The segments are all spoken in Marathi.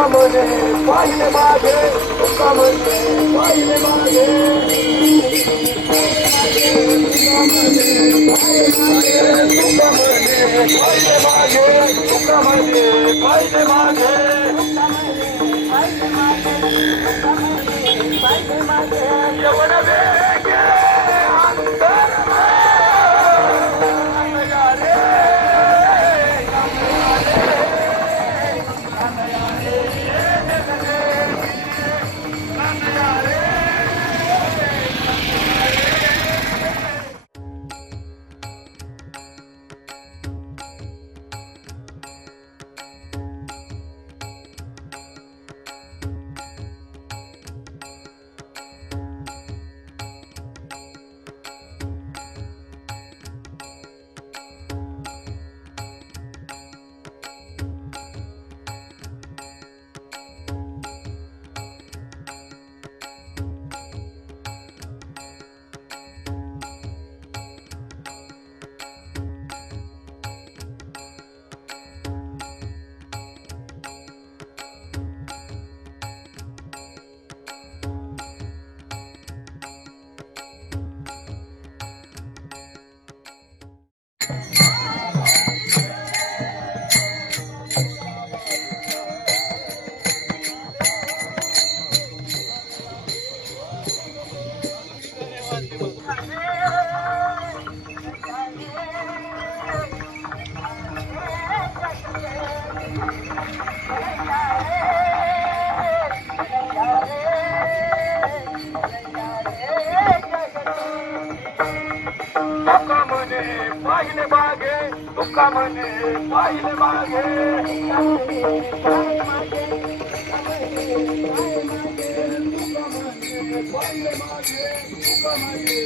तुकामने पाहिले मागे तुकामने पाहिले मागे तुकामने पाहिले मागे यवन वेगे अंतर पाहिले मागे तुकामने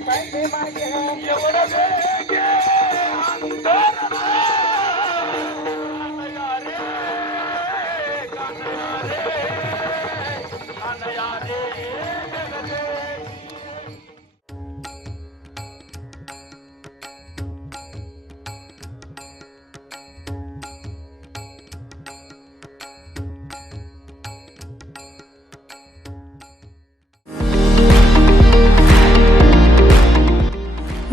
पाहिले मागे यवन वेगे अंतर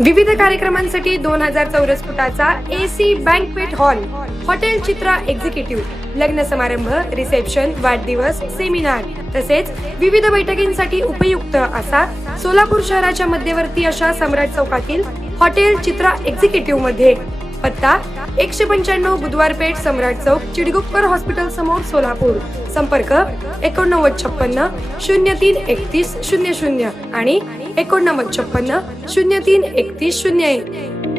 विविध कार्यक्रमांसाठी 2000 चौरस फुटाचा AC बँक्वेट हॉल, हॉटेल चित्रा एक्झिक्युटिव्ह, लग्न समारंभ, रिसेप्शन, वाढदिवस, सेमिनार तसेच विविध बैठकींसाठी उपयुक्त असा सोलापूर शहराच्या मध्यवर्ती अशा सम्राट चौकातील हॉटेल चित्रा एक्झिक्युटिव्ह मध्ये. पत्ता 195 बुधवार पेठ, सम्राट चौक, चिडगुप्कर हॉस्पिटल समोर, सोलापूर. संपर्क 8956 03 31 00 आणि 8956 03 31 01.